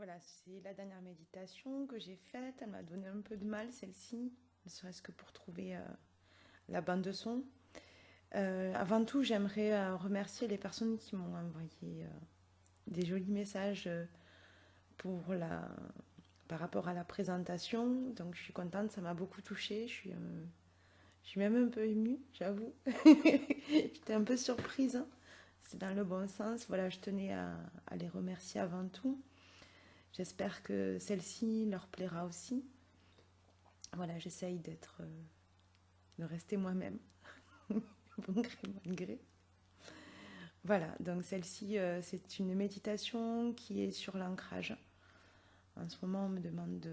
Voilà, c'est la dernière méditation que j'ai faite. Elle m'a donné un peu de mal, celle-ci, ne serait-ce que pour trouver la bande son. Avant tout, j'aimerais remercier les personnes qui m'ont envoyé des jolis messages pour par rapport à la présentation. Donc, je suis contente, ça m'a beaucoup touchée. Je suis même un peu émue, j'avoue. J'étais un peu surprise, hein. C'est dans le bon sens. Voilà, je tenais à les remercier avant tout. J'espère que celle-ci leur plaira aussi. Voilà, j'essaye de rester moi-même, bon gré, mal gré. Voilà, donc celle-ci, c'est une méditation qui est sur l'ancrage. En ce moment, on me demande,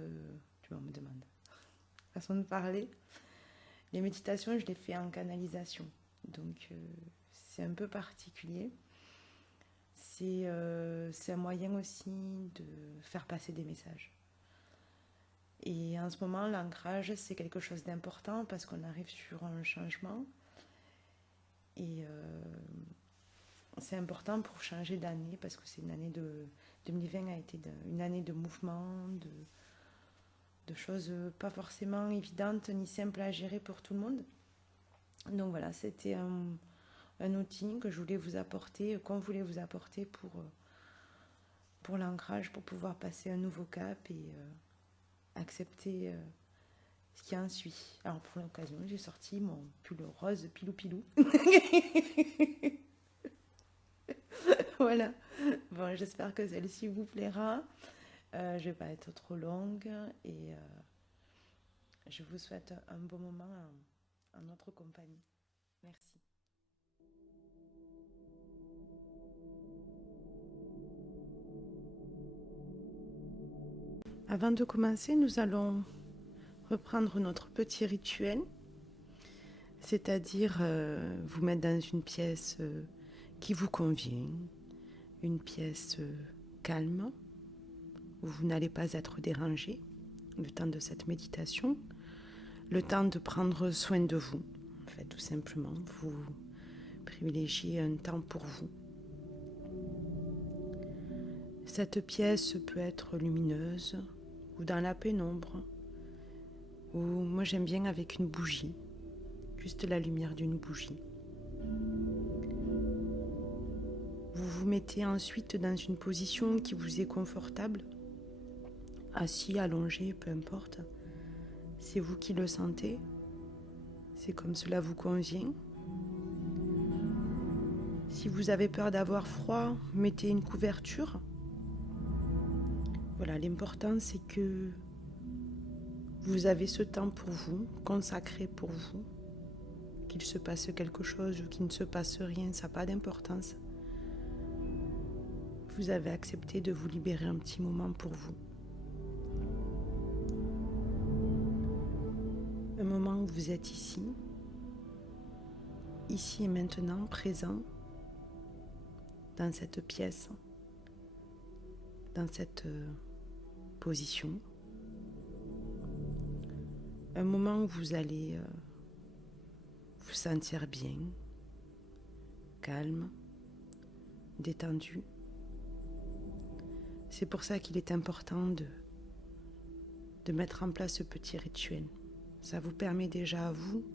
façon de parler. Les méditations, je les fais en canalisation, donc c'est un peu particulier. C'est un moyen aussi de faire passer des messages. Et en ce moment, l'ancrage, c'est quelque chose d'important parce qu'on arrive sur un changement. Et c'est important pour changer d'année parce que c'est une année de 2020 a été une année de mouvement, de choses pas forcément évidentes ni simples à gérer pour tout le monde. Donc voilà, c'était un outil que je voulais vous apporter, qu'on voulait vous apporter pour l'ancrage, pour pouvoir passer un nouveau cap et accepter ce qui en suit. Alors pour l'occasion, j'ai sorti mon pull rose pilou pilou. Voilà. Bon, j'espère que celle-ci vous plaira. Je vais pas être trop longue et je vous souhaite un bon moment en notre compagnie. Merci. Avant de commencer, nous allons reprendre notre petit rituel, c'est-à-dire vous mettre dans une pièce qui vous convient, une pièce calme, où vous n'allez pas être dérangé le temps de cette méditation, le temps de prendre soin de vous. En fait, tout simplement, vous privilégiez un temps pour vous. Cette pièce peut être lumineuse ou dans la pénombre, ou moi j'aime bien avec une bougie, juste la lumière d'une bougie. Vous vous mettez ensuite dans une position qui vous est confortable, assis, allongé, peu importe. C'est vous qui le sentez, c'est comme cela vous convient. Si vous avez peur d'avoir froid, mettez une couverture. Voilà, l'important c'est que vous avez ce temps pour vous, consacré pour vous. Qu'il se passe quelque chose ou qu'il ne se passe rien, ça n'a pas d'importance. Vous avez accepté de vous libérer un petit moment pour vous. Un moment où vous êtes ici et maintenant, présent, dans cette pièce, dans cette position. Un moment où vous allez vous sentir bien, calme, détendu. C'est pour ça qu'il est important de mettre en place ce petit rituel. Ça vous permet déjà à vous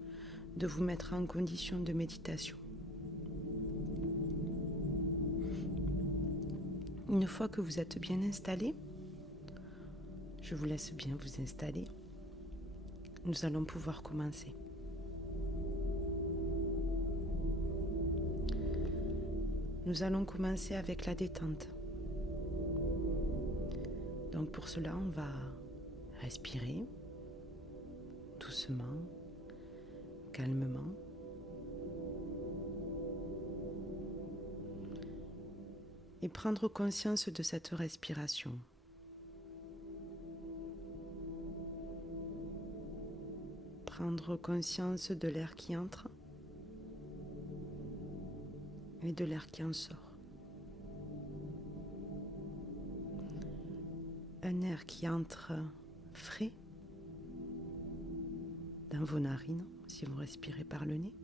de vous mettre en condition de méditation. Une fois que vous êtes bien installé, je vous laisse bien vous installer. Nous allons pouvoir commencer. Nous allons commencer avec la détente. Donc pour cela, on va respirer doucement, calmement. Et prendre conscience de cette respiration. Prendre conscience de l'air qui entre et de l'air qui en sort. Un air qui entre frais dans vos narines, si vous respirez par le nez,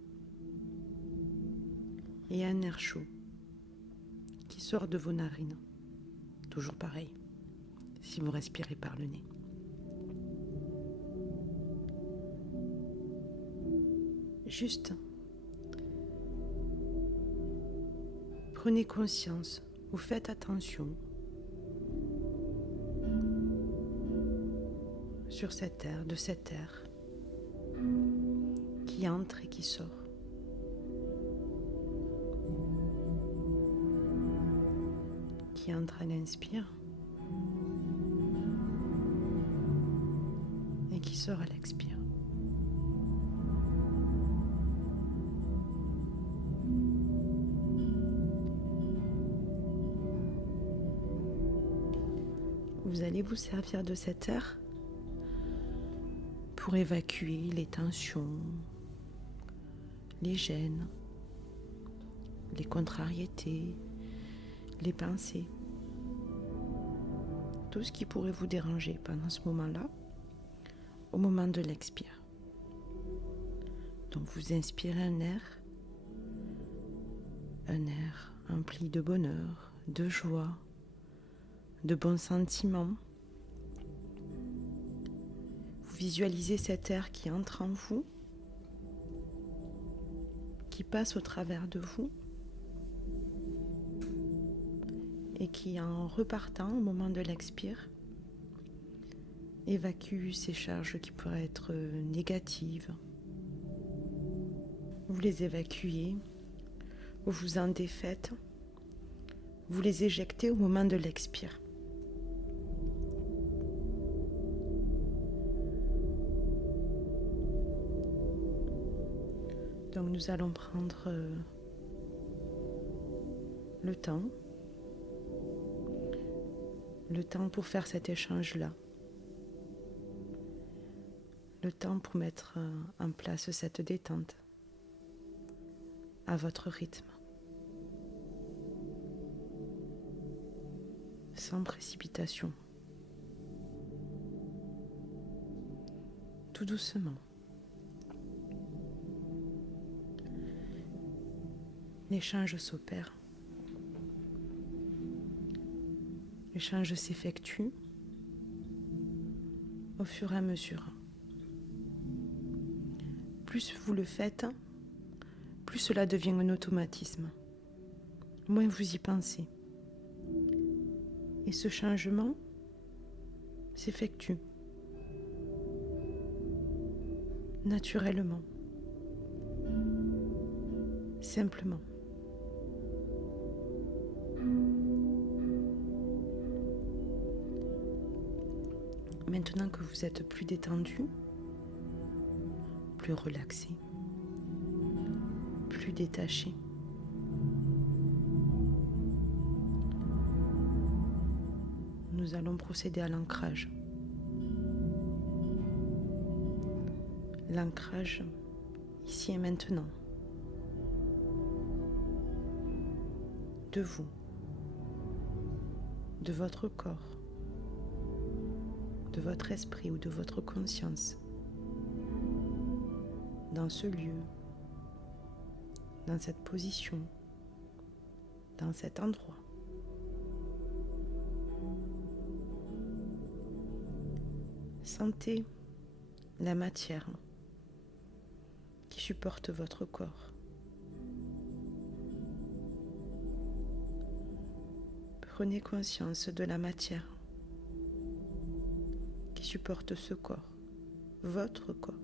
et un air chaud qui sort de vos narines, toujours pareil, si vous respirez par le nez. Juste, prenez conscience, vous faites attention sur cet air, de cet air qui entre et qui sort. Qui entre à l'inspire et qui sort à l'expire. Vous allez vous servir de cet air pour évacuer les tensions, les gênes, les contrariétés, les pensées, tout ce qui pourrait vous déranger pendant ce moment-là, au moment de l'expire. Donc vous inspirez un air empli de bonheur, de joie, de bons sentiments. Vous visualisez cet air qui entre en vous, qui passe au travers de vous et qui, en repartant au moment de l'expire, évacue ces charges qui pourraient être négatives. Vous les évacuez, vous vous en défaites, vous les éjectez au moment de l'expire. Donc nous allons prendre le temps pour faire cet échange-là. Le temps pour mettre en place cette détente à votre rythme. Sans précipitation. Tout doucement. L'échange s'opère. L'échange s'effectue au fur et à mesure. Plus vous le faites, plus cela devient un automatisme. Moins vous y pensez. Et ce changement s'effectue naturellement, simplement. Maintenant que vous êtes plus détendu, plus relaxé, plus détaché, nous allons procéder à l'ancrage. L'ancrage ici et maintenant de vous, de votre corps, de votre esprit ou de votre conscience dans ce lieu, dans cette position, dans cet endroit. Sentez la matière qui supporte votre corps. Prenez conscience de la matière qui supporte ce corps, votre corps.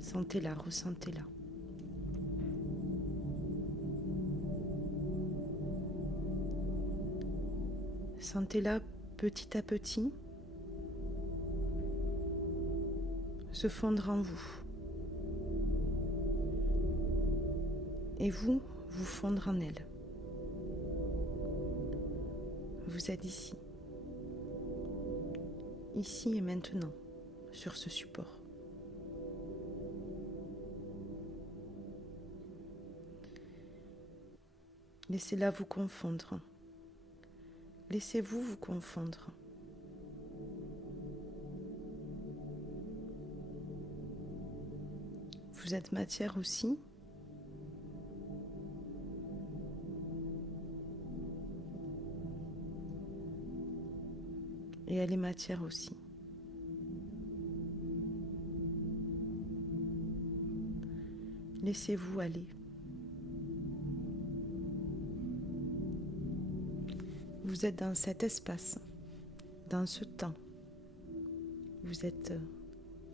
Sentez-la, ressentez-la. Sentez-la petit à petit se fondre en vous. Et vous fondre en elle. Vous êtes ici et maintenant, sur ce support. Laissez-la vous confondre. Laissez-vous vous confondre. Vous êtes matière aussi. et elle est matière aussi. Laissez-vous aller. Vous êtes dans cet espace, dans ce temps. Vous êtes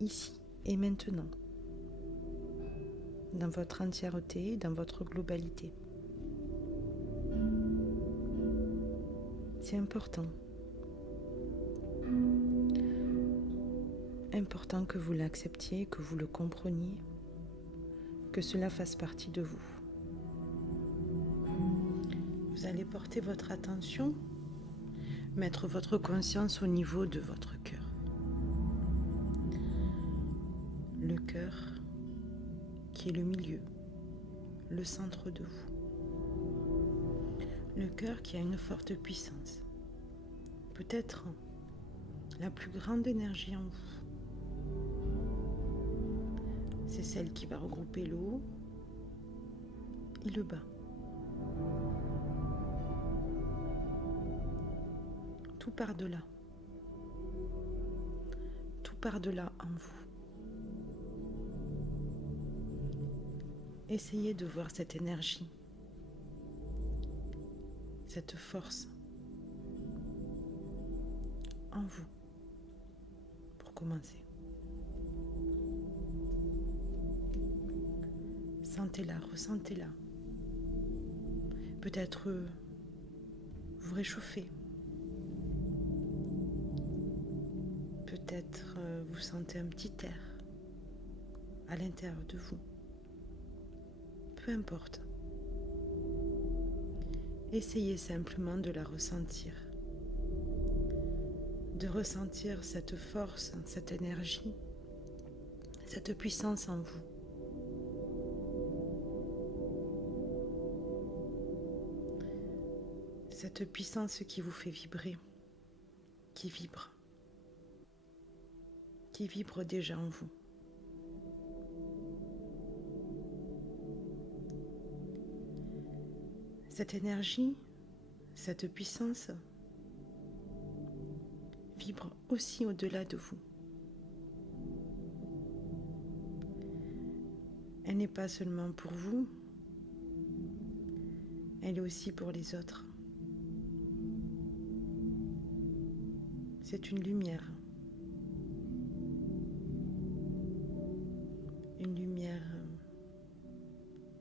ici et maintenant, dans votre entièreté, dans votre globalité. C'est important. Important que vous l'acceptiez, que vous le compreniez, que cela fasse partie de vous. Vous allez porter votre attention, mettre votre conscience au niveau de votre cœur. Le cœur qui est le milieu, le centre de vous. Le cœur qui a une forte puissance, peut-être la plus grande énergie en vous. C'est celle qui va regrouper le haut et le bas. Tout par-delà. Tout par-delà en vous. Essayez de voir cette énergie, cette force en vous, pour commencer. Sentez-la, ressentez-la. Peut-être vous réchauffez. Peut-être vous sentez un petit air à l'intérieur de vous. Peu importe. Essayez simplement de la ressentir. De ressentir cette force, cette énergie, cette puissance en vous. Cette puissance qui vous fait vibrer, qui vibre déjà en vous. Cette énergie, cette puissance vibre aussi au-delà de vous. Elle n'est pas seulement pour vous, elle est aussi pour les autres. C'est une lumière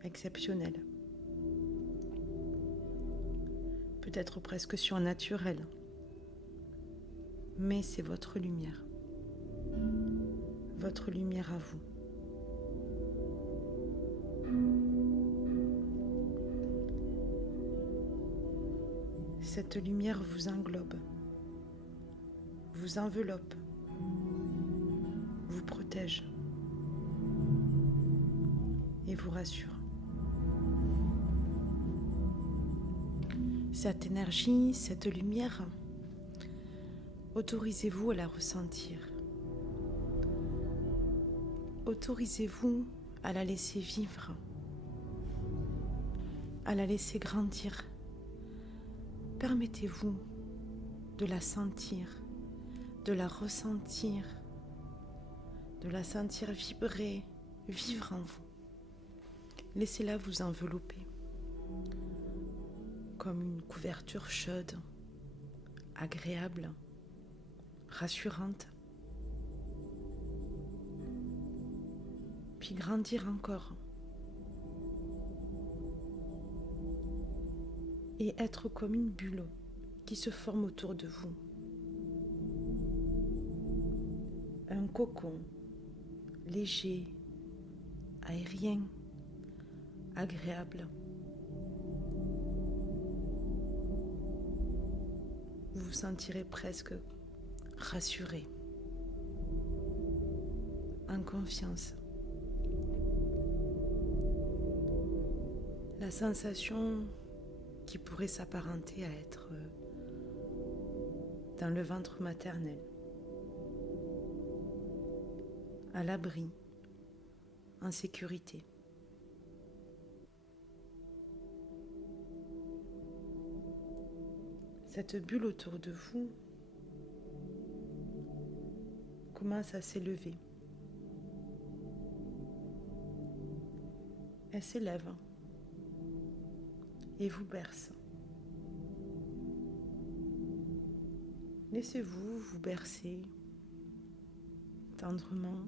exceptionnelle, peut-être presque surnaturelle, mais c'est votre lumière à vous. Cette lumière vous englobe, vous enveloppe, vous protège et vous rassure. Cette énergie, cette lumière, autorisez-vous à la ressentir. Autorisez-vous à la laisser vivre, à la laisser grandir. Permettez-vous de la sentir, de la ressentir, de la sentir vibrer, vivre en vous. Laissez-la vous envelopper comme une couverture chaude, agréable, rassurante. Puis grandir encore. Et être comme une bulle qui se forme autour de vous. Un cocon léger, aérien, agréable. Vous vous sentirez presque rassuré, en confiance. La sensation qui pourrait s'apparenter à être dans le ventre maternel, à l'abri, en sécurité. Cette bulle autour de vous commence à s'élever. Elle s'élève et vous berce. Laissez-vous vous bercer tendrement,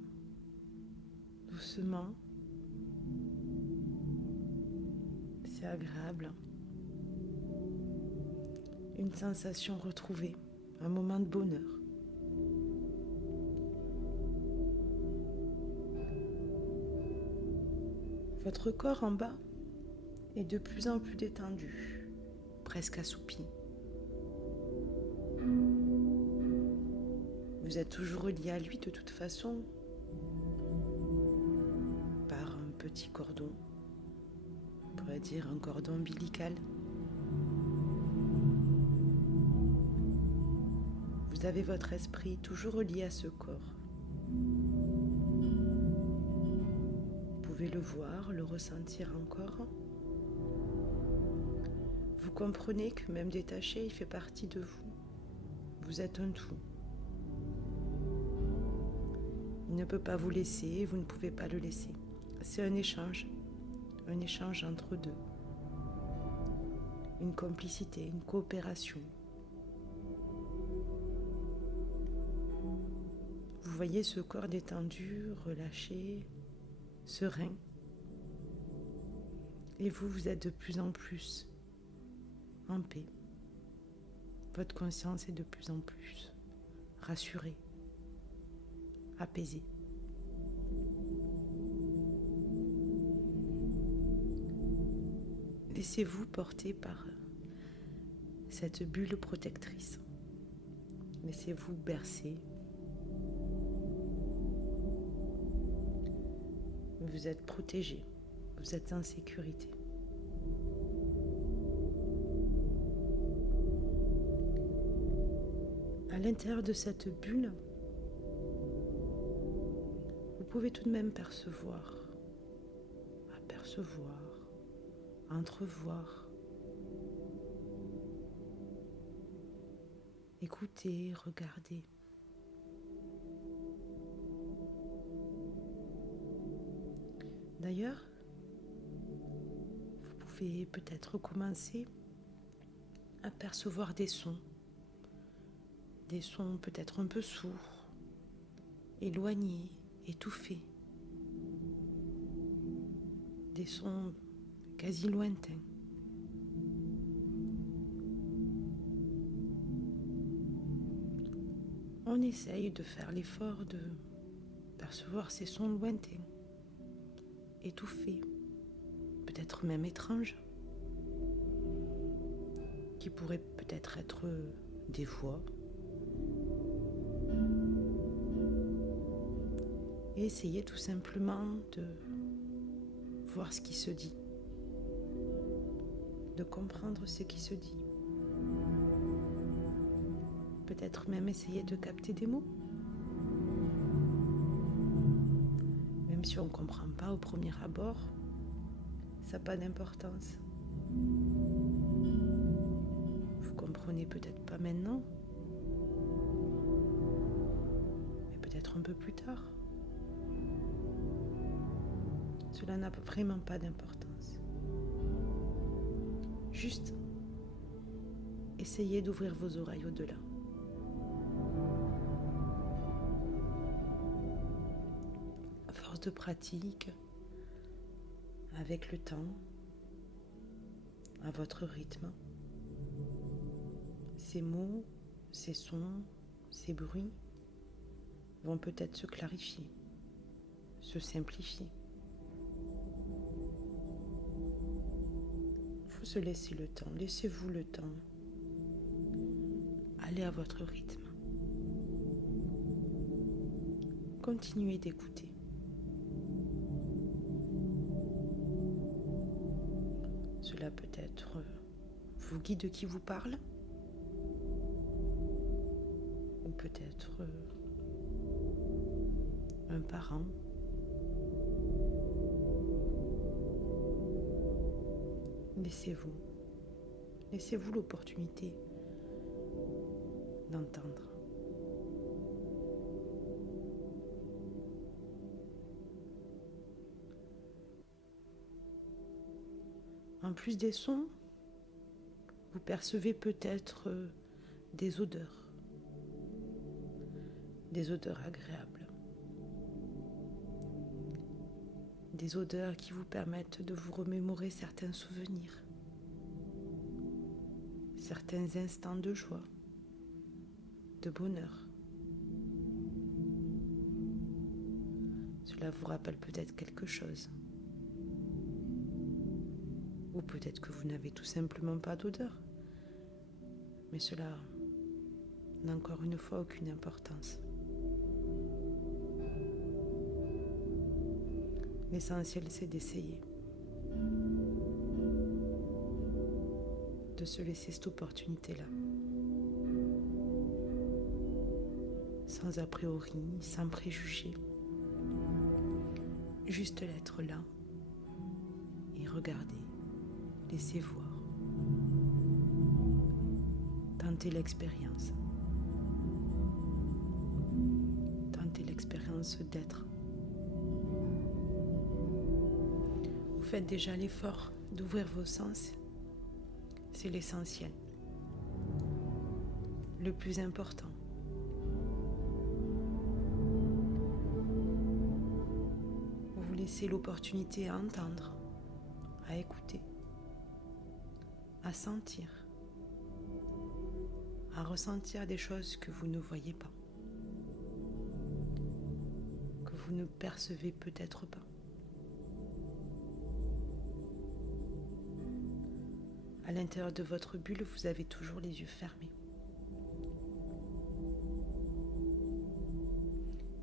doucement. C'est agréable. Une sensation retrouvée, un moment de bonheur. Votre corps en bas est de plus en plus détendu, presque assoupi. Vous êtes toujours lié à lui de toute façon, par un petit cordon, on pourrait dire un cordon ombilical. Vous avez votre esprit toujours relié à ce corps. Vous pouvez le voir, le ressentir encore. Vous comprenez que même détaché, il fait partie de vous. Vous êtes un tout. Il ne peut pas vous laisser, vous ne pouvez pas le laisser. C'est un échange entre deux. Une complicité, une coopération. Vous voyez ce corps détendu, relâché, serein. Et vous êtes de plus en plus en paix. Votre conscience est de plus en plus rassurée, apaisée. Laissez-vous porter par cette bulle protectrice. Laissez-vous bercer. Vous êtes protégé, vous êtes en sécurité. À l'intérieur de cette bulle, vous pouvez tout de même percevoir, apercevoir, entrevoir, écouter, regarder. D'ailleurs, vous pouvez peut-être commencer à percevoir des sons peut-être un peu sourds, éloignés, étouffés, des sons quasi lointains. On essaye de faire l'effort de percevoir ces sons lointains, étouffés, peut-être même étranges, qui pourraient peut-être être des voix. Et essayez tout simplement de voir ce qui se dit, de comprendre ce qui se dit. Peut-être même essayer de capter des mots. Même si on ne comprend pas au premier abord, ça n'a pas d'importance. Vous comprenez peut-être pas maintenant, mais peut-être un peu plus tard. Cela n'a vraiment pas d'importance. Juste, essayez d'ouvrir vos oreilles au-delà. À force de pratique, avec le temps, à votre rythme, ces mots, ces sons, ces bruits vont peut-être se clarifier, se simplifier. Il faut se laisser le temps, laissez-vous le temps. Allez à votre rythme. Continuez d'écouter. Cela peut être vos guides qui vous parlent, ou peut-être un parent. Laissez-vous l'opportunité d'entendre. En plus des sons, vous percevez peut-être des odeurs agréables, des odeurs qui vous permettent de vous remémorer certains souvenirs, certains instants de joie, de bonheur. Cela vous rappelle peut-être quelque chose. Ou peut-être que vous n'avez tout simplement pas d'odeur. Mais cela n'a encore une fois aucune importance. L'essentiel, c'est d'essayer. De se laisser cette opportunité-là. Sans a priori, sans préjugés. Juste l'être là et regarder, laisser voir. Tentez l'expérience. Tentez l'expérience d'être. Vous faites déjà l'effort d'ouvrir vos sens. C'est l'essentiel. Le plus important. Vous laissez l'opportunité à entendre, à écouter, à sentir, à ressentir des choses que vous ne voyez pas, que vous ne percevez peut-être pas. À l'intérieur de votre bulle, vous avez toujours les yeux fermés.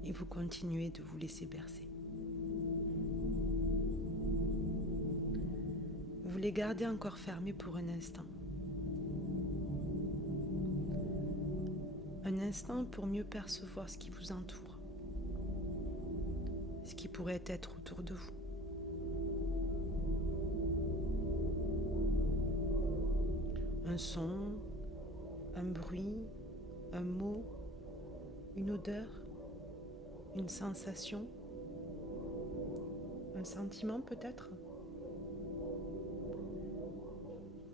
Et vous continuez de vous laisser bercer. Vous les gardez encore fermés pour un instant. Un instant pour mieux percevoir ce qui vous entoure, ce qui pourrait être autour de vous. Un son, un bruit, un mot, une odeur, une sensation, un sentiment peut-être.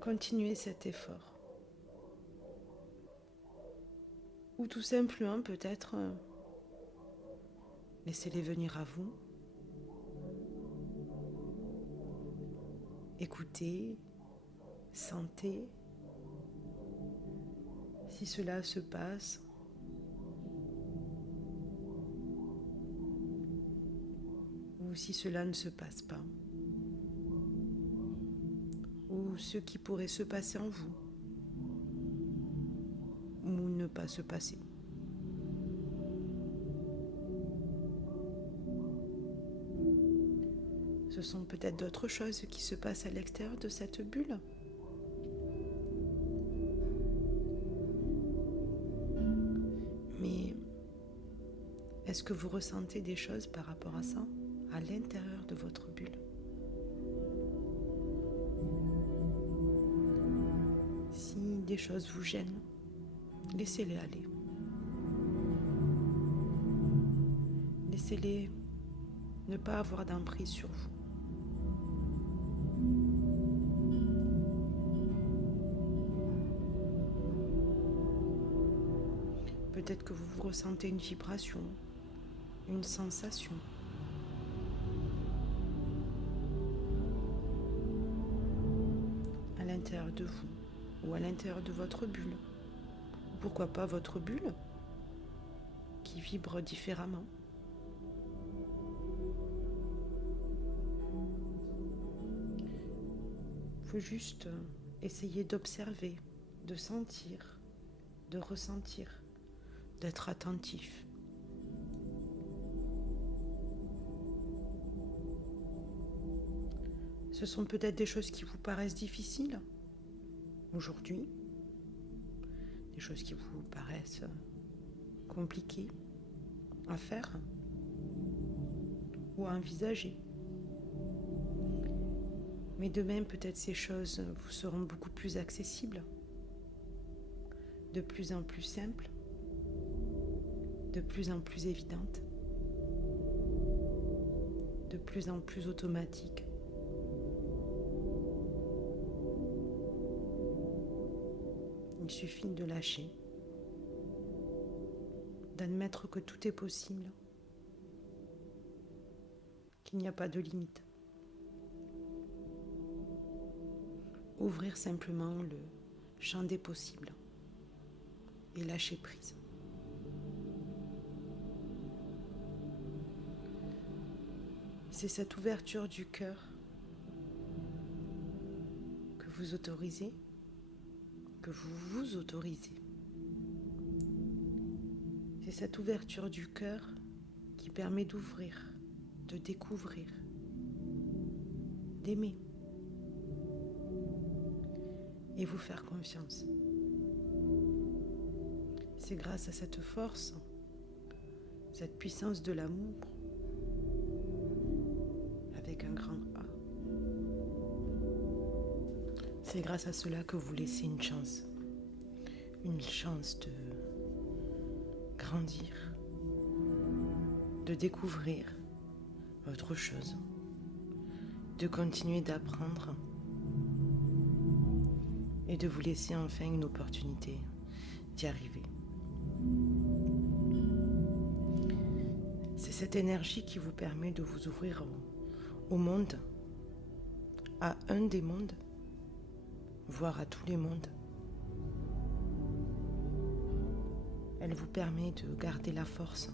Continuez cet effort. Ou tout simplement peut-être laissez-les venir à vous. Écoutez, sentez. Si cela se passe, ou si cela ne se passe pas, ou ce qui pourrait se passer en vous, ou ne pas se passer. Ce sont peut-être d'autres choses qui se passent à l'extérieur de cette bulle. Mais est-ce que vous ressentez des choses par rapport à ça, à l'intérieur de votre bulle ? Si des choses vous gênent, laissez-les aller. Laissez-les ne pas avoir d'emprise sur vous. Peut-être que vous ressentez une vibration, une sensation. À l'intérieur de vous ou à l'intérieur de votre bulle. Pourquoi pas votre bulle qui vibre différemment. Il faut juste essayer d'observer, de sentir, de ressentir, d'être attentif. Ce sont peut-être des choses qui vous paraissent difficiles aujourd'hui, des choses qui vous paraissent compliquées à faire ou à envisager. Mais demain, peut-être ces choses vous seront beaucoup plus accessibles, de plus en plus simples, de plus en plus évidentes, de plus en plus automatiques. Il suffit de lâcher, d'admettre que tout est possible, qu'il n'y a pas de limite. Ouvrir simplement le champ des possibles et lâcher prise. C'est cette ouverture du cœur que vous autorisez, que vous vous autorisez. C'est cette ouverture du cœur qui permet d'ouvrir, de découvrir, d'aimer et vous faire confiance. C'est grâce à cette force, cette puissance de l'amour, avec un grand A. C'est grâce à cela que vous laissez une chance de grandir, de découvrir autre chose, de continuer d'apprendre et de vous laisser enfin une opportunité d'y arriver. C'est cette énergie qui vous permet de vous ouvrir au monde, à un des mondes, voire à tous les mondes. Elle vous permet de garder la force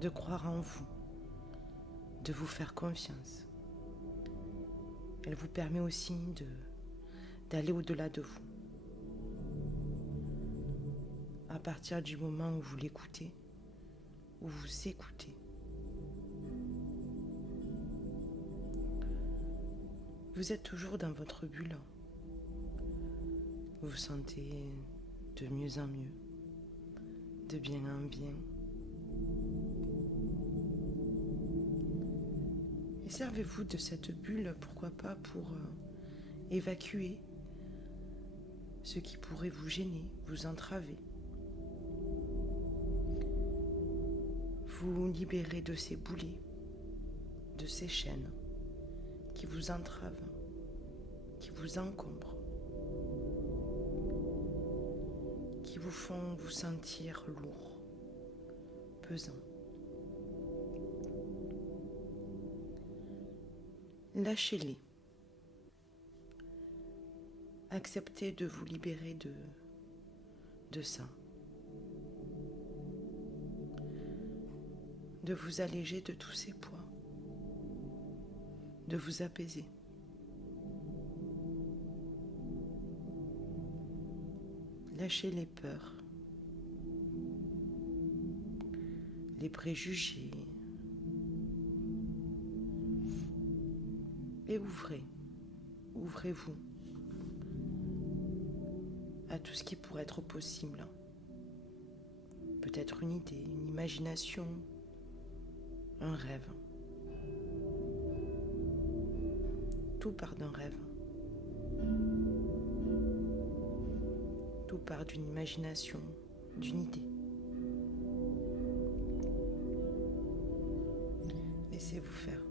de croire en vous, de vous faire confiance. Elle vous permet aussi d'aller au-delà de vous. À partir du moment où vous l'écoutez, où vous écoutez. Vous êtes toujours dans votre bulle. Vous vous sentez de mieux en mieux, de bien en bien. Et servez-vous de cette bulle, pourquoi pas, pour évacuer ce qui pourrait vous gêner, vous entraver. Vous libérer de ces boulets, de ces chaînes qui vous entravent, qui vous encombrent, qui vous font vous sentir lourd, pesant. Lâchez-les. Acceptez de vous libérer de ça. De vous alléger de tous ces poids. De vous apaiser. Lâchez les peurs, les préjugés et ouvrez-vous à tout ce qui pourrait être possible. Peut-être une idée, une imagination, un rêve. Tout part d'un rêve. Tout part d'une imagination, d'une idée. Laissez-vous faire.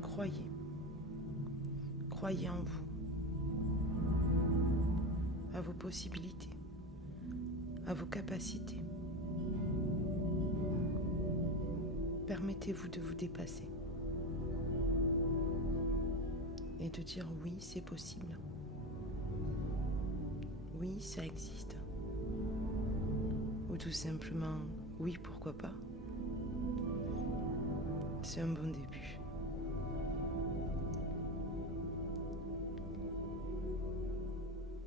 Croyez. Croyez en vous, à vos possibilités, à vos capacités. Permettez-vous de vous dépasser et de dire oui, c'est possible. Oui, ça existe. Ou tout simplement, oui, pourquoi pas. C'est un bon début.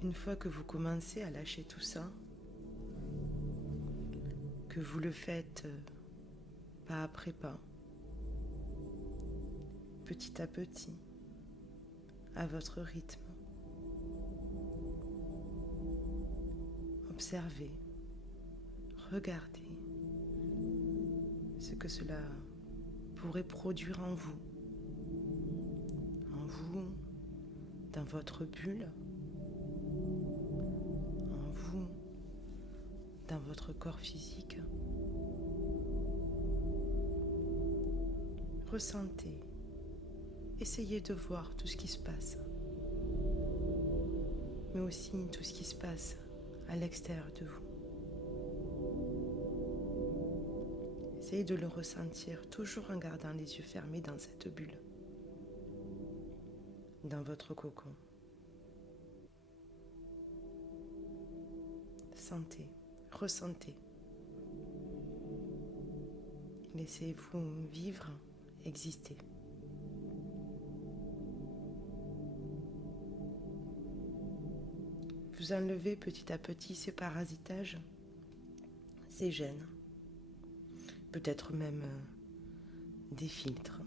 Une fois que vous commencez à lâcher tout ça, que vous le faites pas après pas, petit à petit, à votre rythme, observez, regardez ce que cela pourrait produire en vous, dans votre bulle, en vous, dans votre corps physique. Ressentez. Essayez de voir tout ce qui se passe. Mais aussi tout ce qui se passe à l'extérieur de vous. Essayez de le ressentir, toujours en gardant les yeux fermés dans cette bulle, dans votre cocon. Sentez, ressentez. Laissez-vous vivre, exister. Vous enlevez petit à petit ces parasitages, ces gènes, peut-être même des filtres,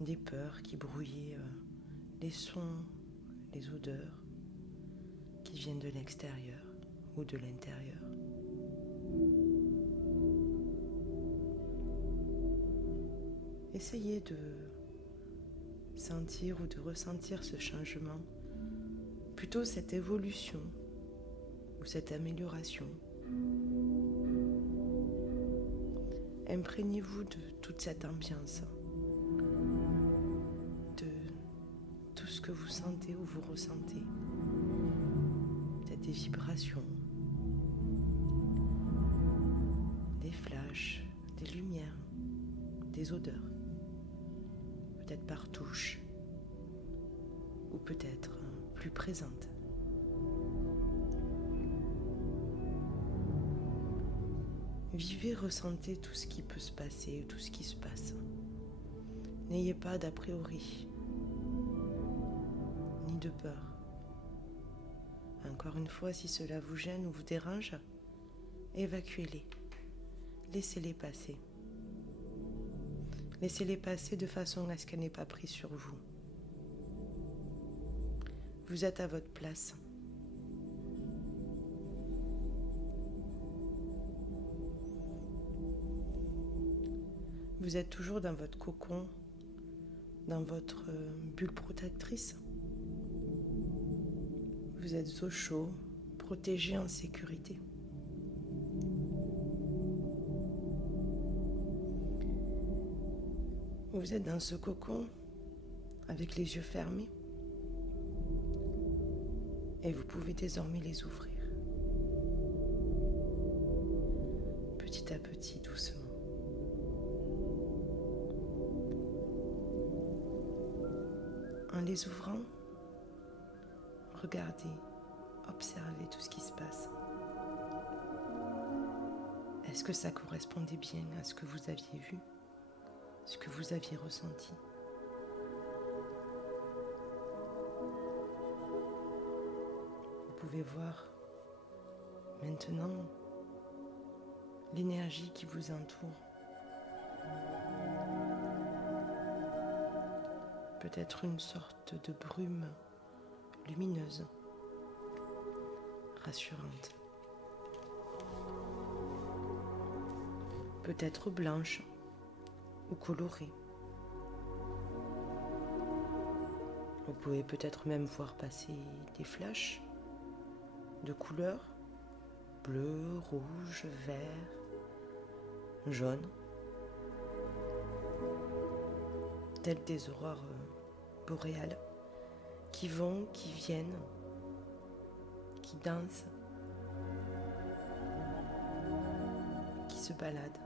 des peurs qui brouillaient les sons, les odeurs qui viennent de l'extérieur ou de l'intérieur. Essayez de sentir ou de ressentir ce changement, plutôt cette évolution ou cette amélioration. Imprégnez-vous de toute cette ambiance, de tout ce que vous sentez ou vous ressentez. Peut-être des vibrations, des flashs, des lumières, des odeurs. Peut-être par touche, ou peut-être plus présente. Vivez, ressentez tout ce qui peut se passer, tout ce qui se passe. N'ayez pas d'a priori, ni de peur. Encore une fois, si cela vous gêne ou vous dérange, évacuez-les, laissez-les passer. Laissez-les passer de façon à ce qu'elles n'aient pas pris sur vous. Vous êtes à votre place. Vous êtes toujours dans votre cocon, dans votre bulle protectrice. Vous êtes au chaud, protégé, en sécurité. Vous êtes dans ce cocon avec les yeux fermés et vous pouvez désormais les ouvrir. Petit à petit, doucement. En les ouvrant, regardez, observez tout ce qui se passe. Est-ce que ça correspondait bien à ce que vous aviez vu ? Ce que vous aviez ressenti. Vous pouvez voir maintenant l'énergie qui vous entoure. Peut-être une sorte de brume lumineuse, rassurante. Peut-être blanche ou colorée. Vous pouvez peut-être même voir passer des flashs de couleurs bleu, rouge, vert, jaune, telles des aurores boréales qui vont, qui viennent, qui dansent, qui se baladent.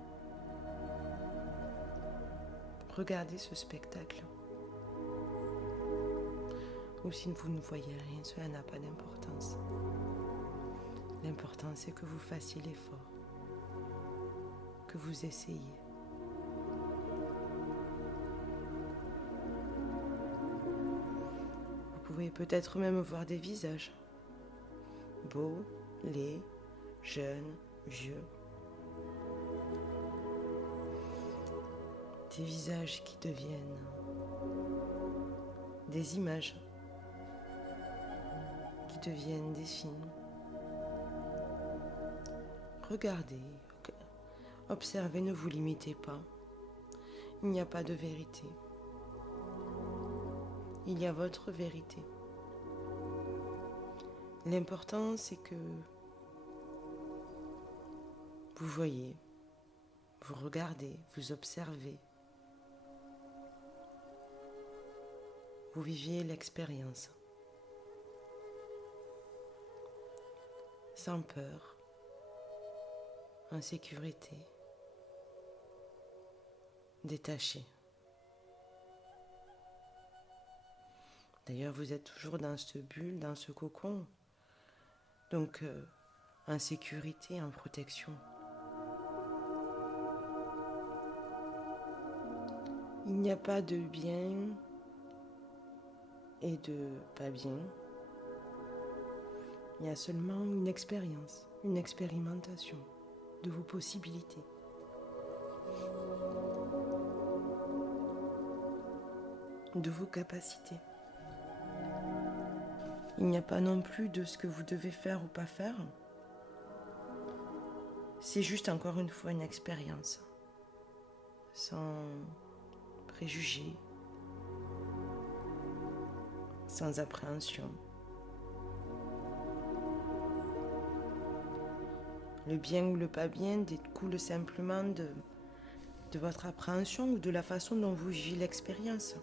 Regardez ce spectacle. Ou si vous ne voyez rien, cela n'a pas d'importance. L'important, c'est que vous fassiez l'effort, que vous essayiez. Vous pouvez peut-être même voir des visages, beaux, laids, jeunes, vieux. Des visages qui deviennent des images, qui deviennent des films. Regardez, observez, ne vous limitez pas. Il n'y a pas de vérité. Il y a votre vérité. L'important, c'est que vous voyez Vous regardez, vous observez. Vous viviez l'expérience. Sans peur, en sécurité, détaché. D'ailleurs, vous êtes toujours dans cette bulle, dans ce cocon. Donc, en sécurité, en protection. Il n'y a pas de bien et de pas bien. Il y a seulement une expérience, une expérimentation de vos possibilités. De vos capacités. Il n'y a pas non plus de ce que vous devez faire ou pas faire. C'est juste encore une fois une expérience, sans préjugés, sans appréhension. Le bien ou le pas bien découle simplement de votre appréhension ou de la façon dont vous vivez l'expérience.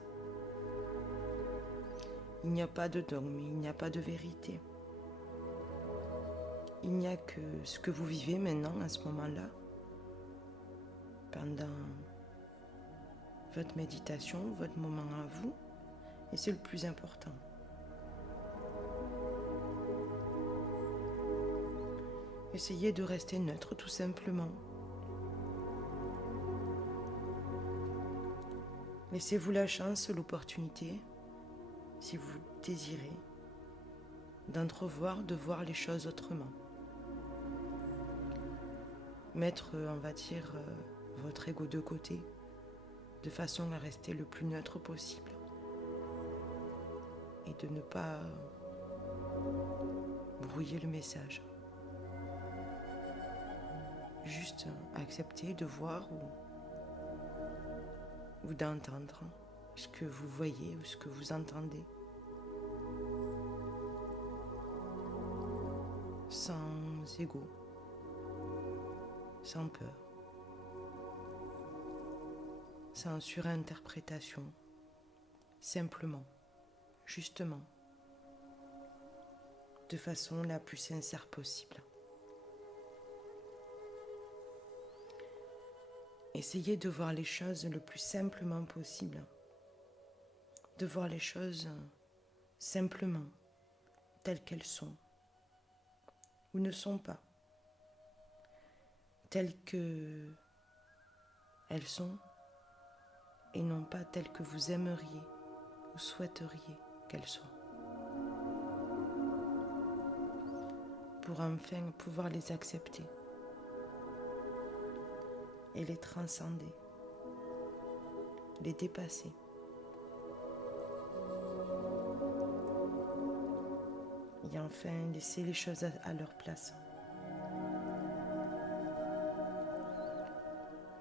Il n'y a pas de dogme, il n'y a pas de vérité. Il n'y a que ce que vous vivez maintenant, à ce moment-là, pendant votre méditation, votre moment à vous, et c'est le plus important. Essayez de rester neutre, tout simplement. Laissez-vous la chance, l'opportunité, si vous désirez, d'entrevoir, de voir les choses autrement. Mettre, on va dire, votre ego de côté, de façon à rester le plus neutre possible. Et de ne pas brouiller le message. Juste accepter de voir ou d'entendre ce que vous voyez ou ce que vous entendez. Sans ego, sans peur, sans surinterprétation, simplement, justement, de façon la plus sincère possible. Essayez de voir les choses le plus simplement possible, de voir les choses simplement, telles qu'elles sont, ou ne sont pas, telles qu'elles sont, et non pas telles que vous aimeriez ou souhaiteriez qu'elles soient. Pour enfin pouvoir les accepter et les transcender, les dépasser. Et enfin laisser les choses à leur place.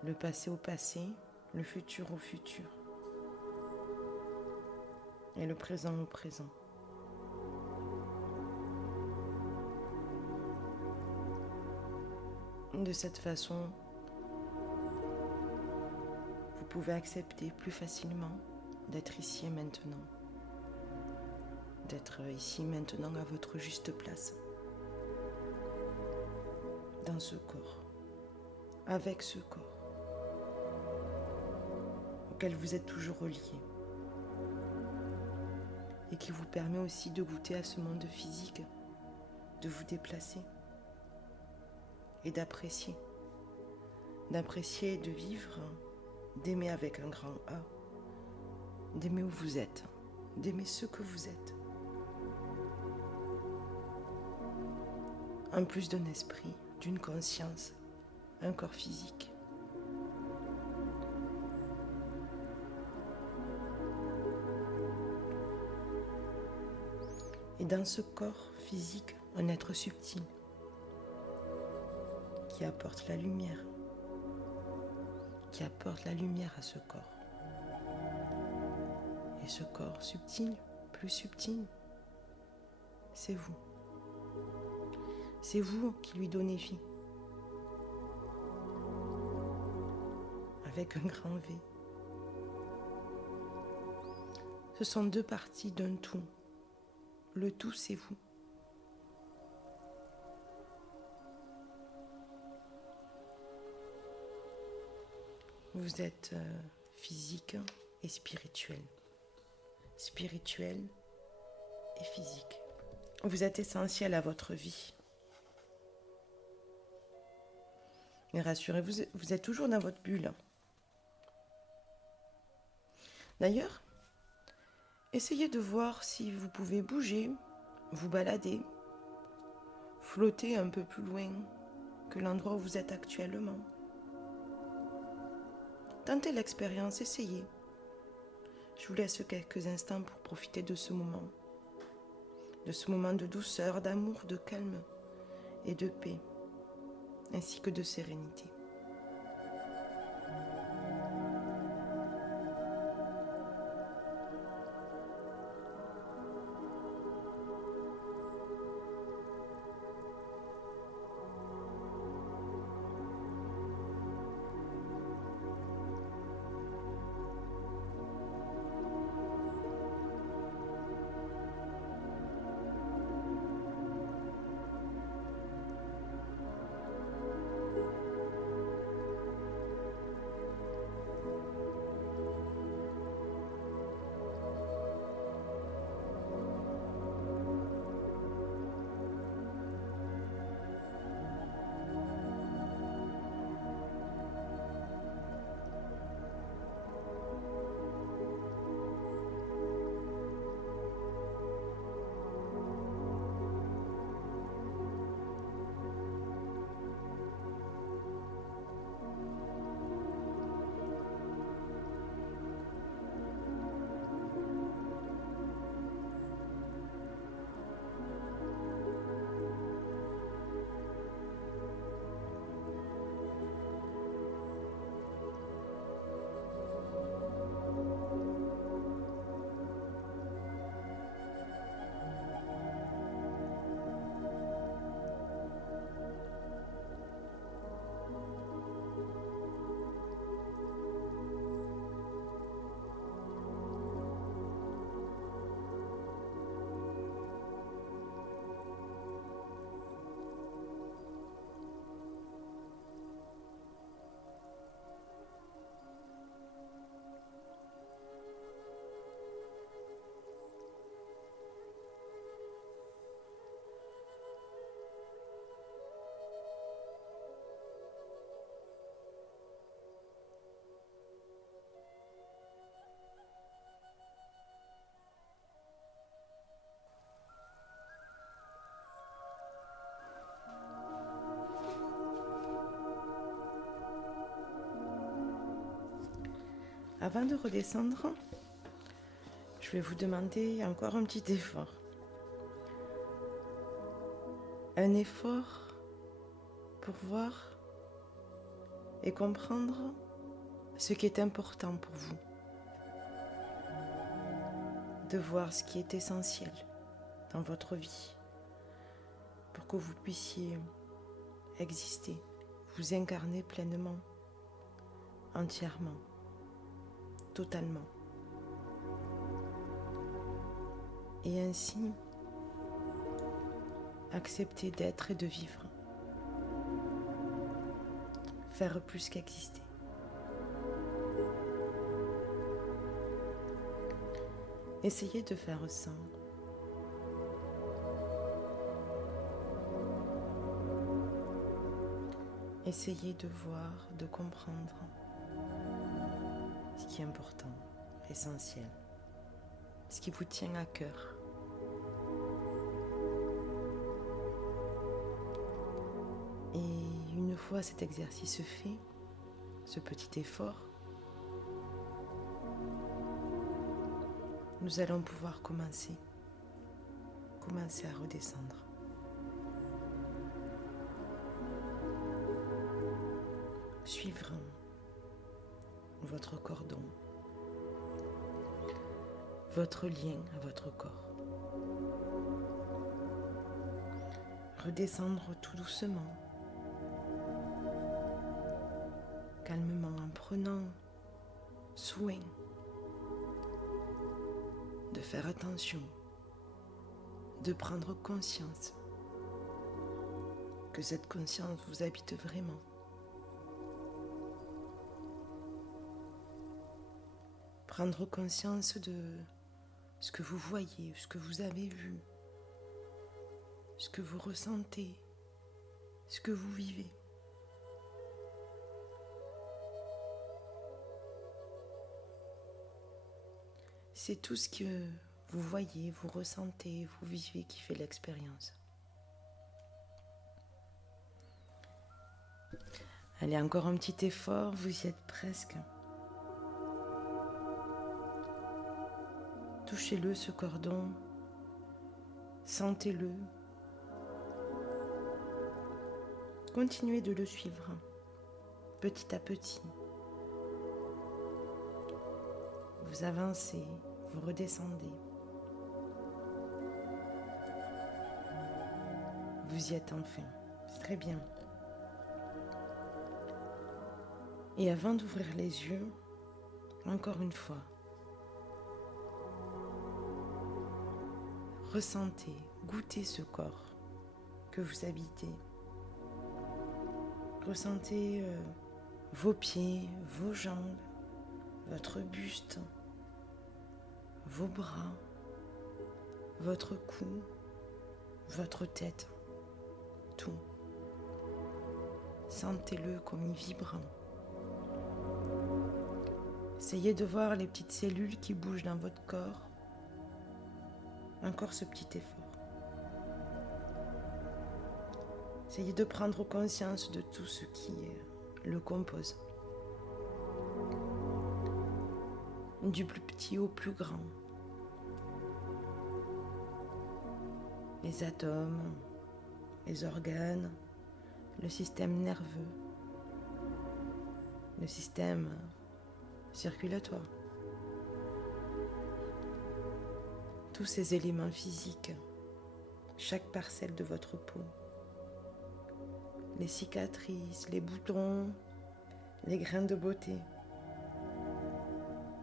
Le passé au passé, le futur au futur. Et le présent au présent. De cette façon, vous pouvez accepter plus facilement d'être ici et maintenant. D'être ici maintenant à votre juste place. Dans ce corps. Avec ce corps. Auquel vous êtes toujours relié. Et qui vous permet aussi de goûter à ce monde physique. De vous déplacer. Et d'apprécier. D'apprécier et de vivre. D'aimer avec un grand A. D'aimer où vous êtes. D'aimer ce que vous êtes. En plus d'un esprit, d'une conscience, un corps physique. Et dans ce corps physique, un être subtil qui apporte la lumière, à ce corps. Et ce corps subtil, plus subtil, c'est vous. C'est vous qui lui donnez vie. avec un grand V. Ce sont deux parties d'un tout. Le tout, c'est vous. Vous êtes physique et spirituel. Spirituel et physique. Vous êtes essentiel à votre vie. Et rassurez-vous, vous êtes toujours dans votre bulle. D'ailleurs, essayez de voir si vous pouvez bouger, vous balader, flotter un peu plus loin que l'endroit où vous êtes actuellement. Tentez l'expérience, essayez. Je vous laisse quelques instants pour profiter de ce moment de douceur, d'amour, de calme et de paix, ainsi que de sérénité. Avant de redescendre, je vais vous demander encore un petit effort. Un effort pour voir et comprendre ce qui est important pour vous. De voir ce qui est essentiel dans votre vie pour que vous puissiez exister, vous incarner pleinement, entièrement, totalement. Et ainsi, accepter d'être et de vivre. Faire plus qu'exister. Essayez de faire ça. Essayez de voir, de comprendre ce qui est important, essentiel, ce qui vous tient à cœur. Et une fois cet exercice fait, ce petit effort, nous allons pouvoir commencer à redescendre. Suivre votre cordon, votre lien à votre corps. Redescendre tout doucement, calmement en prenant prenant soin de faire attention, de prendre conscience que cette conscience vous habite vraiment. Prendre conscience de ce que vous voyez, ce que vous avez vu, ce que vous ressentez, ce que vous vivez. C'est tout ce que vous voyez, vous ressentez, vous vivez qui fait l'expérience. Allez, encore un petit effort, vous y êtes presque. Touchez-le, ce cordon. Sentez-le. Continuez de le suivre, petit à petit. Vous avancez, vous redescendez. Vous y êtes enfin. C'est très bien. Et avant d'ouvrir les yeux, encore une fois, ressentez, goûtez ce corps que vous habitez. Ressentez vos pieds, vos jambes, votre buste, vos bras, votre cou, votre tête, tout. Sentez-le comme vibrant. Essayez de voir les petites cellules qui bougent dans votre corps. Encore ce petit effort. Essayez de prendre conscience de tout ce qui le compose. Du plus petit au plus grand. Les atomes, les organes, le système nerveux, le système circulatoire. Tous ces éléments physiques, chaque parcelle de votre peau, les cicatrices, les boutons, les grains de beauté,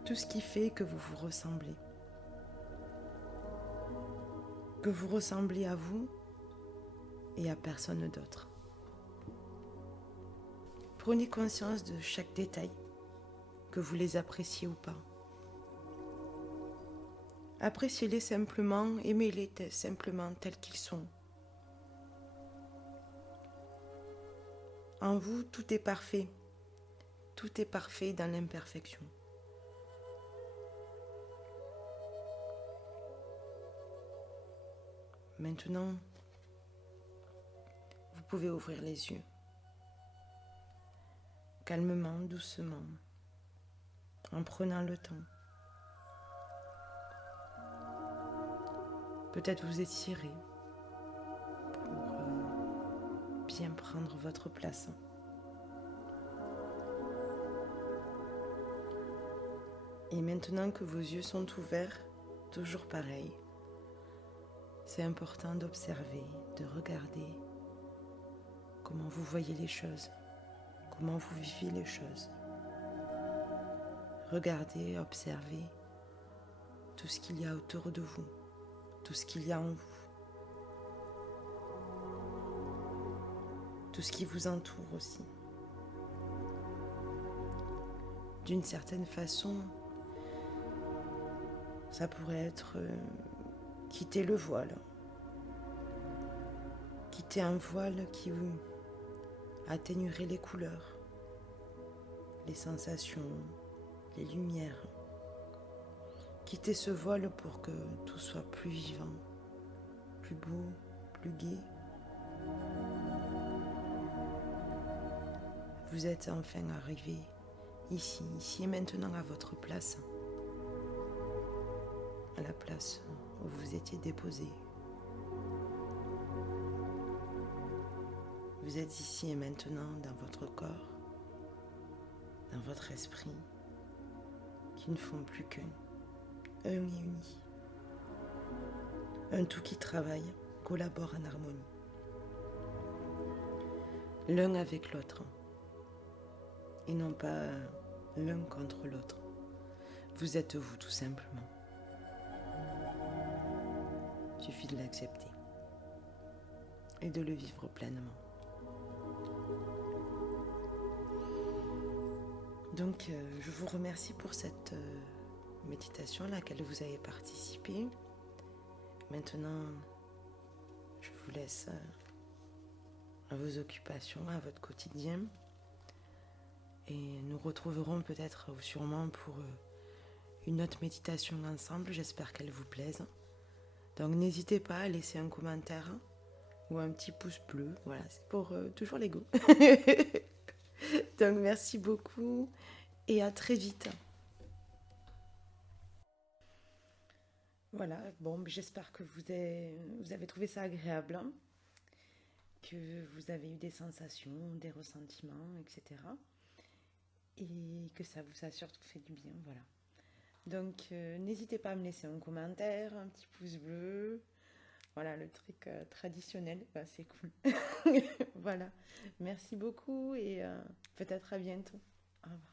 tout ce qui fait que vous vous ressemblez. Que vous ressemblez à vous et à personne d'autre. Prenez conscience de chaque détail, que vous les appréciez ou pas. Appréciez-les simplement, aimez-les simplement tels qu'ils sont. En vous, tout est parfait. Tout est parfait dans l'imperfection. Maintenant, vous pouvez ouvrir les yeux. Calmement, doucement, en prenant le temps. Peut-être vous étirer pour bien prendre votre place. Et maintenant que vos yeux sont ouverts, toujours pareil, c'est important d'observer, de regarder comment vous voyez les choses, comment vous vivez les choses. Regardez, observez tout ce qu'il y a autour de vous, tout ce qu'il y a en vous, tout ce qui vous entoure aussi. D'une certaine façon, ça pourrait être quitter le voile. Quitter un voile qui vous atténuerait les couleurs, les sensations, les lumières. Quitter ce voile pour que tout soit plus vivant, plus beau, plus gai. Vous êtes enfin arrivé ici et maintenant à votre place. À la place où vous étiez déposé. Vous êtes ici et maintenant dans votre corps, dans votre esprit, qui ne font plus qu'un, un et uni. Un tout qui travaille, collabore en harmonie. L'un avec l'autre, et non pas l'un contre l'autre. Vous êtes vous, tout simplement. Il suffit de l'accepter et de le vivre pleinement. Donc, je vous remercie pour cette méditation à laquelle vous avez participé. Maintenant, je vous laisse à vos occupations, à votre quotidien. Et nous retrouverons peut-être ou sûrement pour une autre méditation ensemble. J'espère qu'elle vous plaise. Donc, n'hésitez pas à laisser un commentaire ou un petit pouce bleu. Voilà, c'est pour toujours l'ego. Donc, merci beaucoup et à très vite. Voilà, bon, j'espère que vous avez trouvé ça agréable, hein, que vous avez eu des sensations, des ressentiments, etc. Et que ça vous a surtout fait du bien, voilà. Donc, n'hésitez pas à me laisser un commentaire, un petit pouce bleu. Voilà, le truc traditionnel, bah, c'est cool. Voilà, merci beaucoup et peut-être à bientôt. Au revoir.